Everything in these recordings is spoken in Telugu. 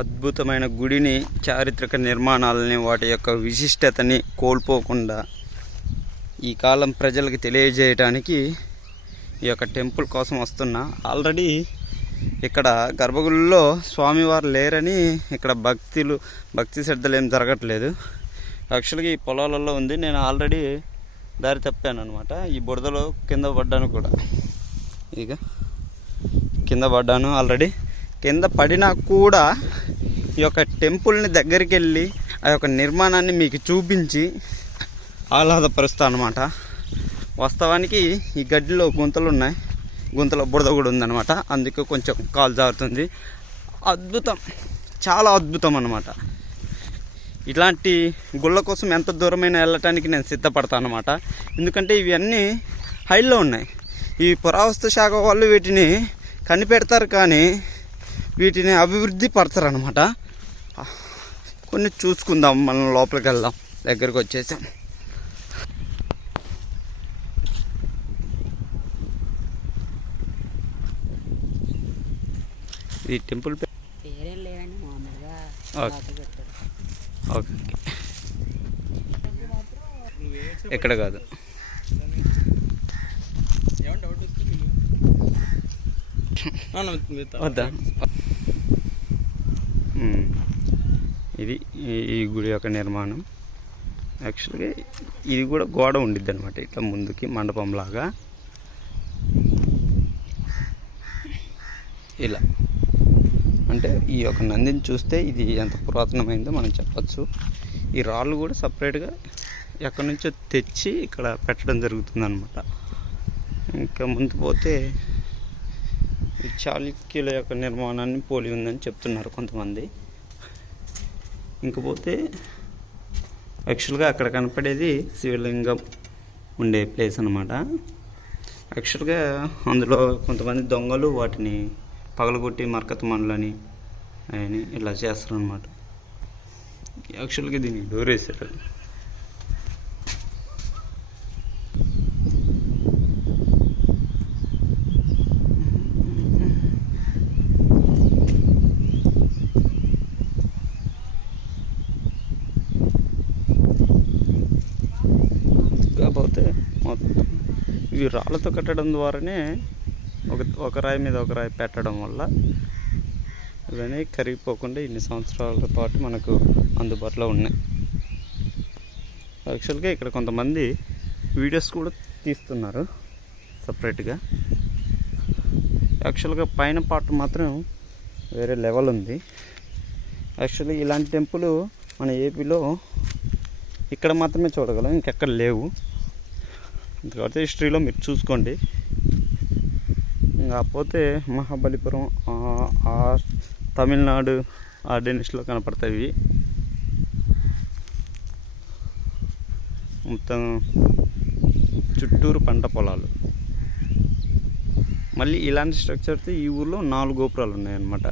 అద్భుతమైన గుడిని చారిత్రక నిర్మాణాలని వాటి యొక్క విశిష్టతని కోల్పోకుండా ఈ కాలం ప్రజలకు తెలియజేయడానికి ఈ యొక్క టెంపుల్ కోసం వస్తున్నా. ఆల్రెడీ ఇక్కడ గర్భగుడిలో స్వామివారు లేరని ఇక్కడ భక్తులు భక్తి శ్రద్ధలు ఏం జరగట్లేదు. యాక్చువల్గా ఈ పొలాలలో ఉంది. నేను ఆల్రెడీ దారి తప్పాను అనమాట ఈ బురదలో కింద పడ్డాను కూడా. ఇక కింద పడ్డాను ఆల్రెడీ. కింద పడినా కూడా ఈ యొక్క టెంపుల్ని దగ్గరికి వెళ్ళి ఆ యొక్క నిర్మాణాన్ని మీకు చూపించి ఆహ్లాదపరుస్తా అనమాట వాస్తవానికి ఈ గడ్డిలో గుంతలు ఉన్నాయి గుంతలో బురద కూడా ఉందన్నమాట. అందుకే కొంచెం కాలు జారుతుంది. అద్భుతం. చాలా అద్భుతం అనమాట ఇలాంటి గుళ్ళ కోసం ఎంత దూరమైన వెళ్ళటానికి నేను సిద్ధపడతాను అనమాట ఎందుకంటే ఇవన్నీ హైల్లో ఉన్నాయి. ఈ పురావస్తు శాఖ వాళ్ళు వీటిని కనిపెడతారు కానీ వీటిని అభివృద్ధి పడతారు అనమాట కొన్ని చూసుకుందాం మనం లోపలికి వెళ్దాం దగ్గరికి వచ్చేసాం. ఈ టెంపుల్ పే- పేరేం లేవండి మామూలుగా ఓకే. ఎక్కడ కాదు. వద్దా? ఇది ఈ- గుడి యొక్క నిర్మాణం. యాక్చువల్గా ఇది కూడా గోడ ఉండిద్ది అనమాట ఇట్లా ముందుకి మండపం లాగా. ఇలా. అంటే ఈ యొక్క నందిని చూస్తే ఇది ఎంత పురాతనమైందో మనం చెప్పచ్చు. ఈ రాళ్ళు కూడా సపరేట్గా ఎక్కడి నుంచో తెచ్చి ఇక్కడ పెట్టడం జరుగుతుంది అనమాట ఇంకా ముందు పోతే ఈ చాళుక్యుల యొక్క నిర్మాణాన్ని పోలి ఉందని చెప్తున్నారు కొంతమంది. ఇంకపోతే యాక్చువల్గా అక్కడ కనపడేది శివలింగం ఉండే ప్లేస్ అనమాట యాక్చువల్గా అందులో కొంతమంది దొంగలు వాటిని పగలగొట్టి మరకత మండలని అని ఇలా చేస్తారు అనమాట యాక్చువల్గా దీన్ని డోర్ వేసారు కాకపోతే మొత్తం ఇవి రాళ్ళతో కట్టడం ద్వారానే ఒక ఒక రాయి మీద ఒక రాయి పెట్టడం వల్ల ఇవన్నీ కరిగిపోకుండా ఇన్ని సంవత్సరాల పాటు మనకు అందుబాటులో ఉన్నాయి. యాక్చువల్గా ఇక్కడ కొంతమంది వీడియోస్ కూడా తీస్తున్నారు సపరేట్గా. యాక్చువల్గా పైన పార్ట్ మాత్రం వేరే లెవెల్ ఉంది. యాక్చువల్లీ ఇలాంటి టెంపుల్ మన ఏపీలో ఇక్కడ మాత్రమే చూడగలం ఇంకెక్కడ లేవు. కాబట్టి హిస్టరీలో మీరు చూసుకోండి. కాకపోతే మహాబలిపురం ఆ- తమిళనాడు ఆర్డినెన్స్లో కనపడతాయి ఇవి. మొత్తం చుట్టూరు పంట పొలాలు. మళ్ళీ ఇలాంటి స్ట్రక్చర్తో ఈ ఊర్లో నాలుగు గోపురాలు ఉన్నాయన్నమాట.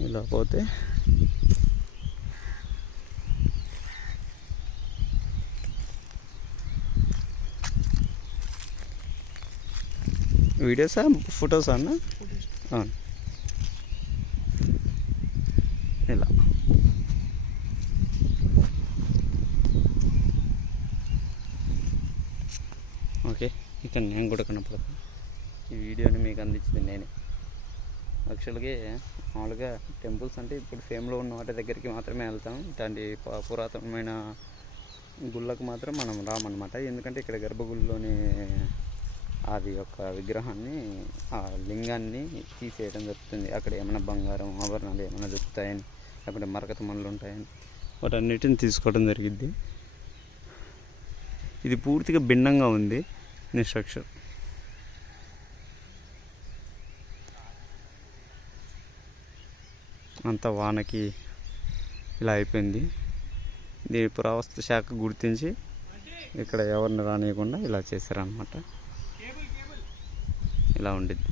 ఇలా పోతే వీడియోసా ఫొటోసా అన్న? అవును. ఇలా. ఓకే ఇక్కడ నేను కూడా కనపడదు ఈ వీడియోని మీకు అందించింది నేనే. యాక్చువల్గా మామూలుగా టెంపుల్స్ అంటే ఇప్పుడు ఫేమ్లో ఉన్న వాటి దగ్గరికి మాత్రమే వెళ్తాం. ఇట్లాంటి ప- పురాతనమైన గుళ్ళకు మాత్రం మనం రామన్నమాట. ఎందుకంటే ఇక్కడ గర్భగుడిలోని అది యొక్క విగ్రహాన్ని ఆ లింగాన్ని తీసేయడం జరుగుతుంది. అక్కడ ఏమైనా బంగారం ఆభరణాలు ఏమైనా దొరుకుతాయని లేకపోతే మరకత మనులు ఉంటాయని వాటన్నిటిని తీసుకోవడం జరిగింది ఇది పూర్తిగా భిన్నంగా ఉంది ఈ స్ట్రక్చర్. అంత వానకి ఇలా అయిపోయింది. దీని పురావస్తు శాఖ గుర్తించి ఇక్కడ ఎవరిని రానియకుండా ఇలా చేశారనమాట ఇలా ఉండిద్ది.